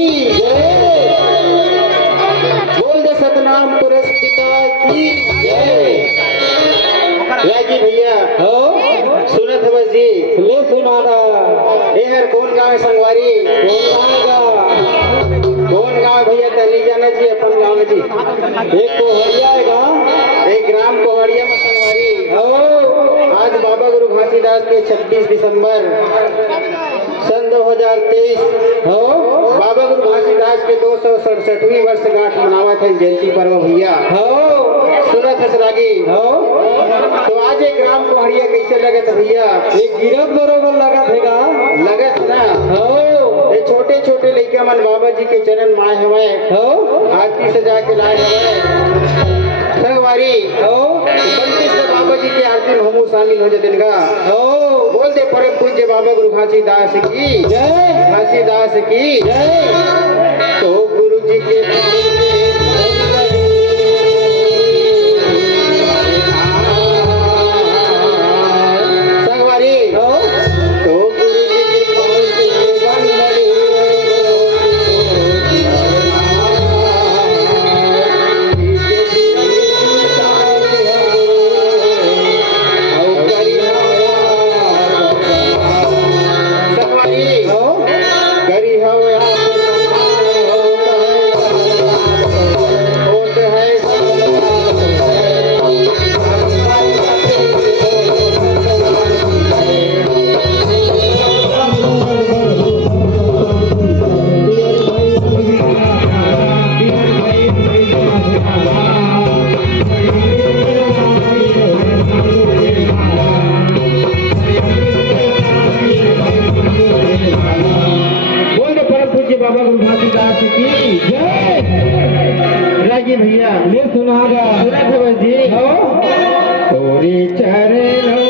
जय। बोल दे सतनाम पुरुष पिता की जय। राजी भैया हो सुनत है बस जी। ले सुनाना ए हर कौन गाँव है संगवारी? कौन गाएगा कौन गाँव भैया तनी जाना जी अपन गाँव में जी? एक को हरियाएगा एक ग्राम कोहड़िया में संगवारी। हो आज बाबा गुरु घासीदास के 26 दिसंबर सन 2023 हो बाबा गुरु घासीदास के 267वीं वर्षगांठ मनावत है जयंती पर्व भैया। हो सुनत है रागी। हो तो आज एक ग्राम कोहड़िया कैसे लगत है भैया? एक गिरफ्त बरोबर लगा थेगा लगत ना हो ये छोटे छोटे लड़का मन बाबा जी के चरण माए हवे हो आरती सजा के लाए हवे संगवारी। हो बनते से बाबा जी के आरती में हमू शामिल हो जाते का। हो बोल दे परम पूज्य बाबा गुरु घासीदास की जय घासीदास की जय। तो गुरु जी के संगवारी हो तो गुरु जी के पाँव के बंधन संगवारी हो करी हवे होत है बोल दे परम पूज्य बाबा गुरु घासीदास की जय। राजी भैया ले सुनागा सुनत है बस जी। हो तोरे चरण